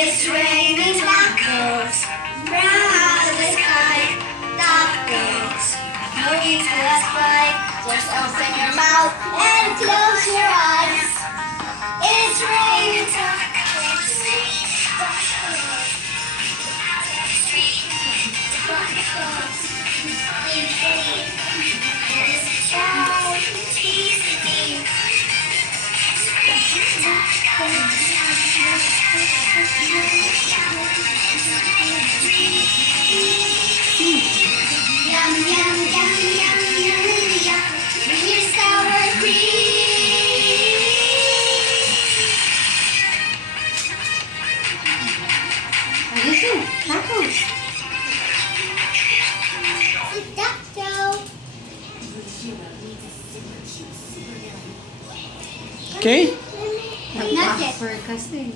It's raining tacos, brown out of the sky. Tacos, no need to ask why. Just open your mouth and close your eyes. It's raining tacos, tacos, tacos. Yum, yum, yum, yum, yum, yum. Here's sour cream. Ayusin, tapos. Taco. Okay? Nuggets. For kasi.